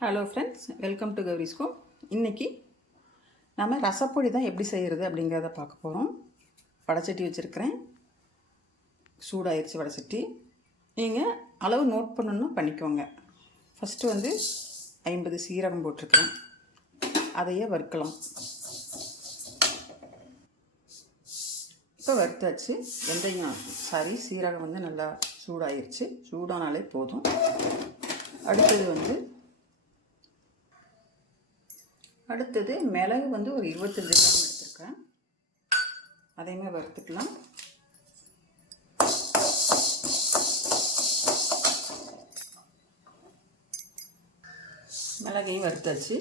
Hello friends welcome to கௌரிஸ்கோ இன்றைக்கி நம்ம ரசப்பொடி தான் எப்படி செய்கிறது அப்படிங்கிறத பார்க்க போகிறோம் வடச்சட்டி வச்சுருக்கிறேன். சூடாயிருச்சு வடச்சட்டி. நீங்கள் அளவு நோட் பண்ணணும்னா பண்ணிக்கோங்க. ஃபஸ்ட்டு வந்து ஐம்பது சீரகம் போட்டிருக்கிறேன். அதையே வறுக்கலாம். இப்போ வறுத்தாச்சு. வெந்தயம் சாரி சீரகம் வந்து நல்லா சூடாயிருச்சு. சூடானாலே போதும். அடுத்தது வந்து அடுத்தது மிளகு வந்து ஒரு இருபத்தஞ்சி கிராம் எடுத்துருக்கேன். அதையுமே வறுத்துக்கலாம். மிளகையும் வறுத்தாச்சு.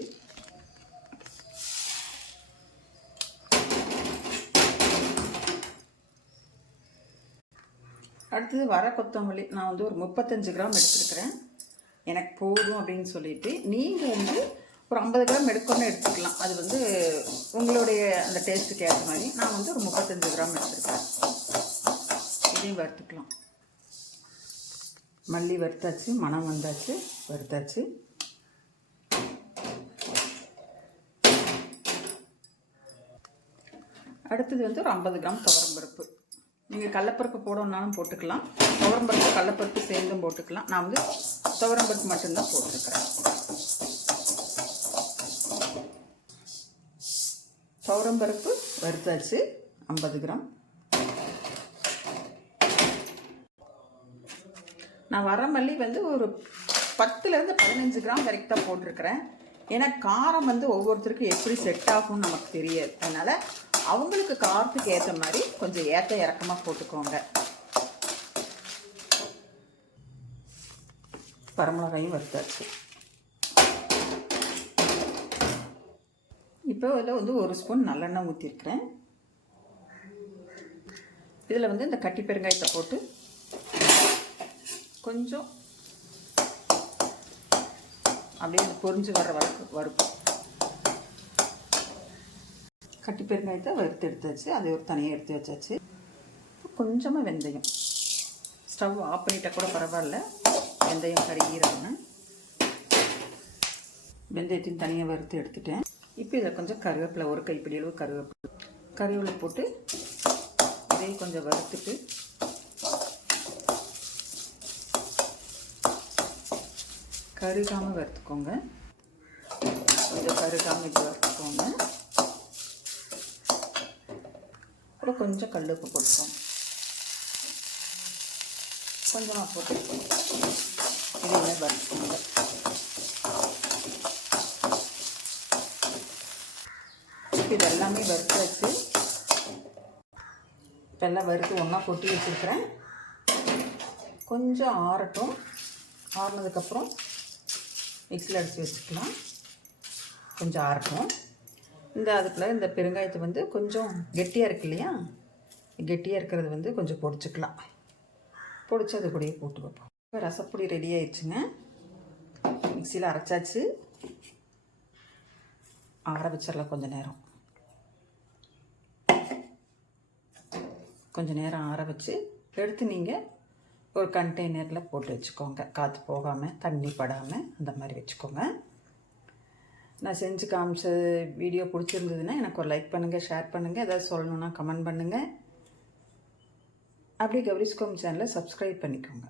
அடுத்தது வர கொத்தமல்லி நான் வந்து ஒரு முப்பத்தஞ்சு கிராம் எடுத்துருக்கிறேன். எனக்கு போதும் அப்படின்னு சொல்லிட்டு நீங்கள் வந்து ஒரு ஐம்பது கிராம் எடுக்கணும்னு எடுத்துக்கலாம். அது வந்து உங்களுடைய அந்த டேஸ்ட்டுக்கு ஏற்ற மாதிரி. நான் வந்து ஒரு முப்பத்தஞ்சு கிராம் எடுத்துருக்கேன். இதையும் வறுத்துக்கலாம். மல்லி வறுத்தாச்சு மணம் வந்தாச்சு வறுத்தாச்சு. அடுத்தது வந்து ஒரு ஐம்பது கிராம் துவரம்பருப்பு. நீங்கள் கடலப்பருப்பு போடணுன்னாலும் போட்டுக்கலாம். துவரம்பருப்பு கடலப்பருப்பு சேர்ந்தும் போட்டுக்கலாம். நான் வந்து துவரம்பருப்பு மட்டும்தான் போட்டிருக்கிறேன் துவரம்பருப்பு வறுத்தாச்சு ஐம்பது கிராம். நான் வரமல்லி வந்து ஒரு பத்துலேருந்து பதினஞ்சு கிராம் வரைக்கும் தான் போட்டிருக்கிறேன். ஏன்னா காரம் வந்து ஒவ்வொருத்தருக்கும் எப்படி செட் ஆகும்னு நமக்கு தெரியாது. அதனால் அவங்களுக்கு காரத்துக்கு ஏற்ற மாதிரி கொஞ்சம் ஏற்ற இறக்கமாக போட்டுக்கோங்க. பரமிளகாயும் வறுத்தாச்சு. இப்போ இதில் வந்து ஒரு ஸ்பூன் நல்லெண்ணெய் ஊற்றிருக்கிறேன். இதில் வந்து இந்த கட்டி பெருங்காயத்தை போட்டு கொஞ்சம் அப்படியே இந்த பொரிஞ்சு வர வறுக்கு வறுப்போம். கட்டி பெருங்காயத்தை வறுத்து எடுத்தாச்சு அதை ஒரு தனியாக எடுத்து வச்சாச்சு. கொஞ்சமாக வெந்தயம். ஸ்டவ் ஆஃப் பண்ணிட்டால் கூட பரவாயில்ல. வெந்தயம் கருகிடுறாங்க வெந்தயத்தையும் தனியாக வறுத்து எடுத்துட்டேன். இப்போ இதில் கொஞ்சம் கருவேப்பிலை ஒரு கைப்பிடி அளவு கருவேப்பிலை கருவேப்பிலை போட்டு இதையும் கொஞ்சம் வறுத்துட்டு கருகாமல் வறுத்துக்கோங்க. கொஞ்சம் கருகாமல் இது வறுத்துக்கோங்க. அப்புறம் கொஞ்சம் கல் உப்பு போட்டுக்கோங்க. கொஞ்சமாக போட்டு இதையுமே வறுத்துக்கோங்க. இது எல்லாமே வறுத்தாச்சு எல்லாம் வறுத்து ஒன்றா கொட்டி வச்சுருக்கிறேன். கொஞ்சம் ஆறட்டும். ஆறுனதுக்கப்புறம் மிக்சியில் அடித்து வச்சுக்கலாம். கொஞ்சம் ஆறட்டும். இந்த அதுக்குள்ள இந்த பெருங்காயத்தை வந்து கொஞ்சம் கெட்டியாக இருக்கு இல்லையா? கெட்டியாக இருக்கிறது வந்து கொஞ்சம் பொடிச்சுக்கலாம். பொடிச்சு அது கூடயே போட்டு வைப்போம். இப்போ ரசப்பொடி ரெடி ஆயிடுச்சுங்க. மிக்சியில் அரைச்சாச்சு. ஆற வச்சிடலாம் கொஞ்சம் நேரம். கொஞ்சம் நேரம் ஆற வச்சு எடுத்து நீங்கள் ஒரு கண்டெய்னரில் போட்டு வச்சுக்கோங்க. காற்று போகாமல் தண்ணி படாமல் அந்த மாதிரி வச்சுக்கோங்க. நான் செஞ்சு காமிச்ச வீடியோ பிடிச்சிருந்ததுன்னா எனக்கு ஒரு லைக் பண்ணுங்கள் ஷேர் பண்ணுங்கள் ஏதாவது சொல்லணுன்னா கமெண்ட் பண்ணுங்கள் அப்படியே கௌரிஸ்கோம் சேனலை சப்ஸ்கிரைப் பண்ணிக்கோங்க.